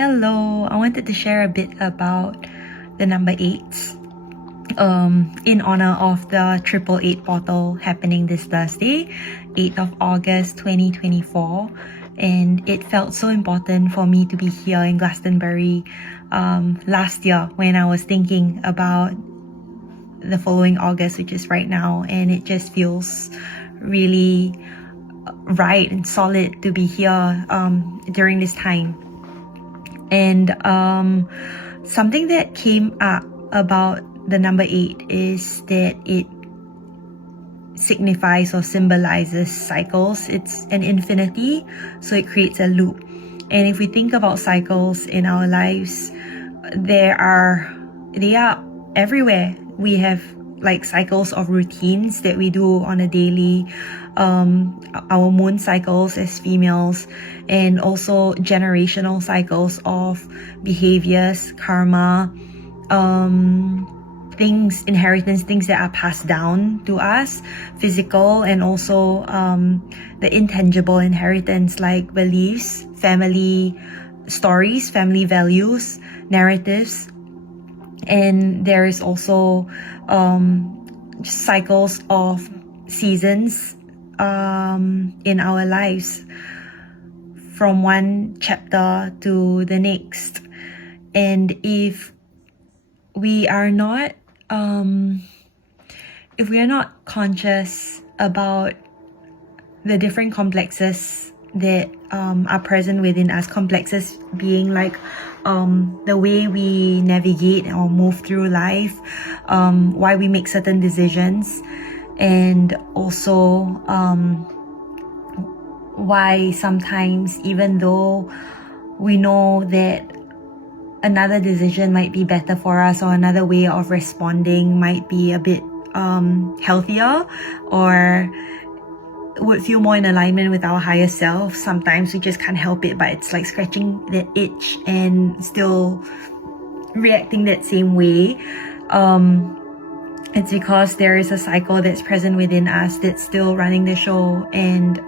Hello, I wanted to share a bit about the number 8 in honor of the 888 portal happening this Thursday, 8th of August 2024. And it felt so important for me to be here in Glastonbury last year when I was thinking about the following August, which is right now, and it just feels really right and solid to be here during this time. And something that came up about the number 8 is that it signifies or symbolizes cycles. It's an infinity, so it creates a loop. And if we think about cycles in our lives, they are everywhere. We have like cycles of routines that we do on a daily, our moon cycles as females, and also generational cycles of behaviors, karma, things, inheritance, things that are passed down to us, physical, and also the intangible inheritance like beliefs, family stories, family values, narratives. And there is also cycles of seasons in our lives, from one chapter to the next. And if we are not conscious about the different complexes that are present within us, complexes being like the way we navigate or move through life, why we make certain decisions, and also why sometimes, even though we know that another decision might be better for us or another way of responding might be a bit healthier or would feel more in alignment with our higher self, sometimes we just can't help it, but it's like scratching that itch and still reacting that same way. It's because there is a cycle that's present within us that's still running the show. And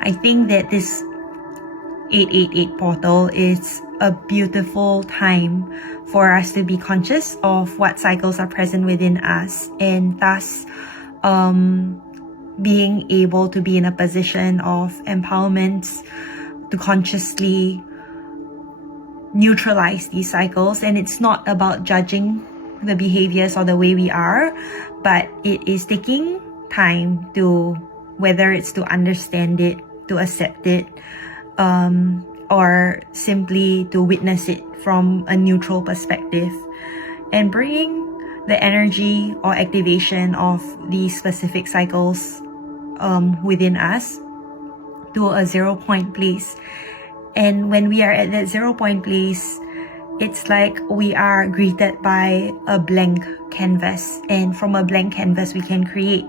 I think that this 888 portal is a beautiful time for us to be conscious of what cycles are present within us, and thus being able to be in a position of empowerment to consciously neutralize these cycles. And it's not about judging the behaviors or the way we are, but it is taking time to, whether it's to understand it, to accept it, or simply to witness it from a neutral perspective, and bringing the energy or activation of these specific cycles within us to a 0 point place. And when we are at that 0 point place, it's like we are greeted by a blank canvas, and from a blank canvas we can create.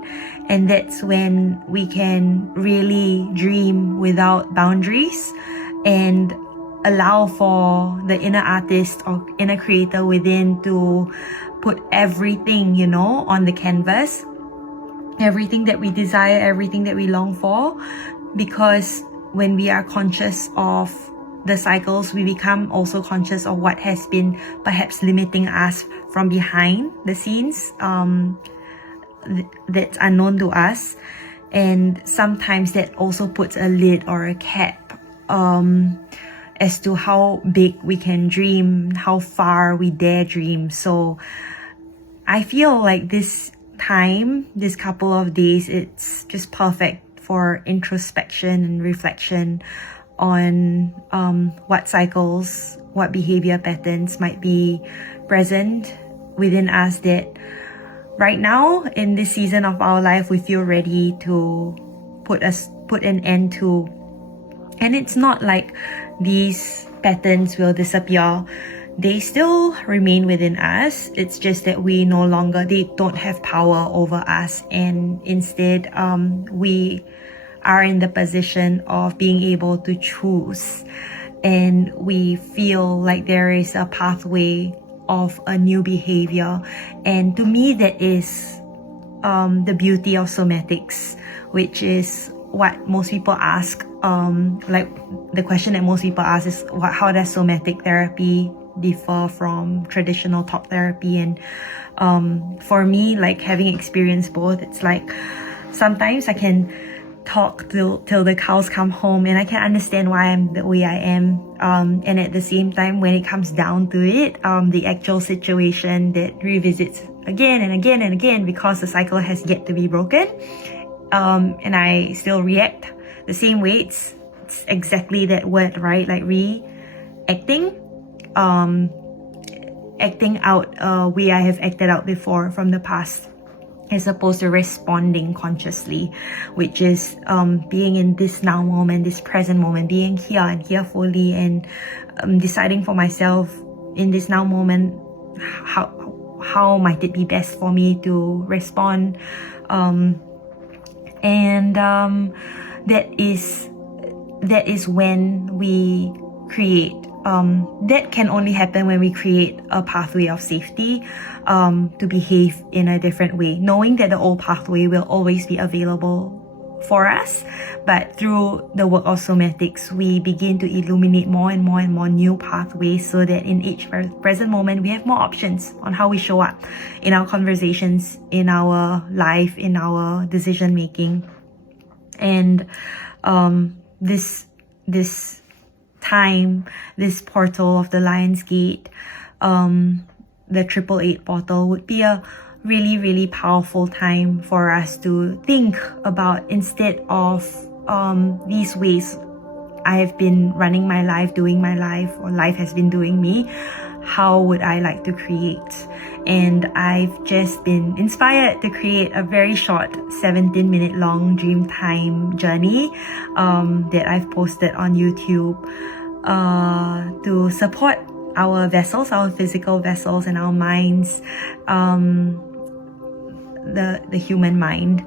And that's when we can really dream without boundaries and allow for the inner artist or inner creator within to put everything, on the canvas, everything that we desire, everything that we long for. Because when we are conscious of the cycles, we become also conscious of what has been perhaps limiting us from behind the scenes, that's unknown to us. And sometimes that also puts a lid or a cap as to how big we can dream, how far we dare dream. So I feel like this time, this couple of days, it's just perfect for introspection and reflection on what cycles, what behavior patterns might be present within us that right now in this season of our life we feel ready to put an end to. And it's not like these patterns will disappear. They still remain within us. It's just that they don't have power over us, and instead we are in the position of being able to choose, and we feel like there is a pathway of a new behavior. And to me, that is the beauty of somatics, which is what most people ask, like the question that most people ask is how does somatic therapy differ from traditional talk therapy? And for me, like having experienced both, it's like sometimes I can talk till the cows come home and I can understand why I'm the way I am, and at the same time, when it comes down to it, the actual situation that revisits again and again and again because the cycle has yet to be broken, and I still react the same way. It's exactly that word, right? Like reacting, acting out a way I have acted out before from the past, as opposed to responding consciously, which is being in this now moment, this present moment, being here and here fully, and deciding for myself in this now moment how might it be best for me to respond, and that is when we create. That can only happen when we create a pathway of safety, to behave in a different way, knowing that the old pathway will always be available for us. But through the work of somatics, we begin to illuminate more and more and more new pathways, so that in each present moment we have more options on how we show up in our conversations, in our life, in our decision making. And this time, this portal of the Lion's Gate, the 888 portal, would be a really, really powerful time for us to think about, instead of these ways I have been running my life, doing my life, or life has been doing me, how would I like to create? And I've just been inspired to create a very short 17-minute long Dreamtime Journey that I've posted on YouTube to support our vessels, our physical vessels, and our minds, the human mind,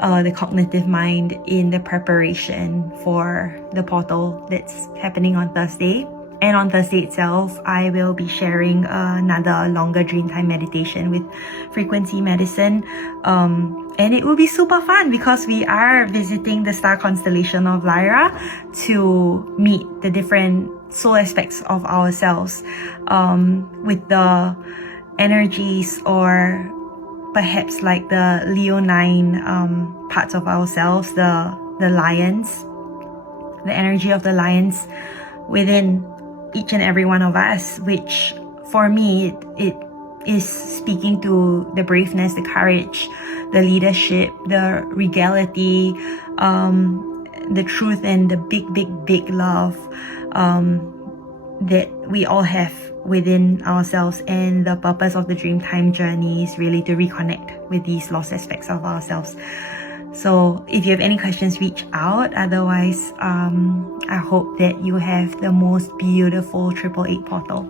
the cognitive mind, in the preparation for the portal that's happening on Thursday. And on Thursday itself, I will be sharing another longer Dreamtime meditation with frequency medicine. And it will be super fun because we are visiting the star constellation of Lyra to meet the different soul aspects of ourselves, with the energies, or perhaps like the leonine parts of ourselves, the lions, the energy of the lions within each and every one of us, which for me it is speaking to the braveness, the courage, the leadership, the regality, the truth, and the big love that we all have within ourselves. And the purpose of the Dreamtime Journey is really to reconnect with these lost aspects of ourselves. So if you have any questions, reach out. Otherwise, I hope that you have the most beautiful 888 portal.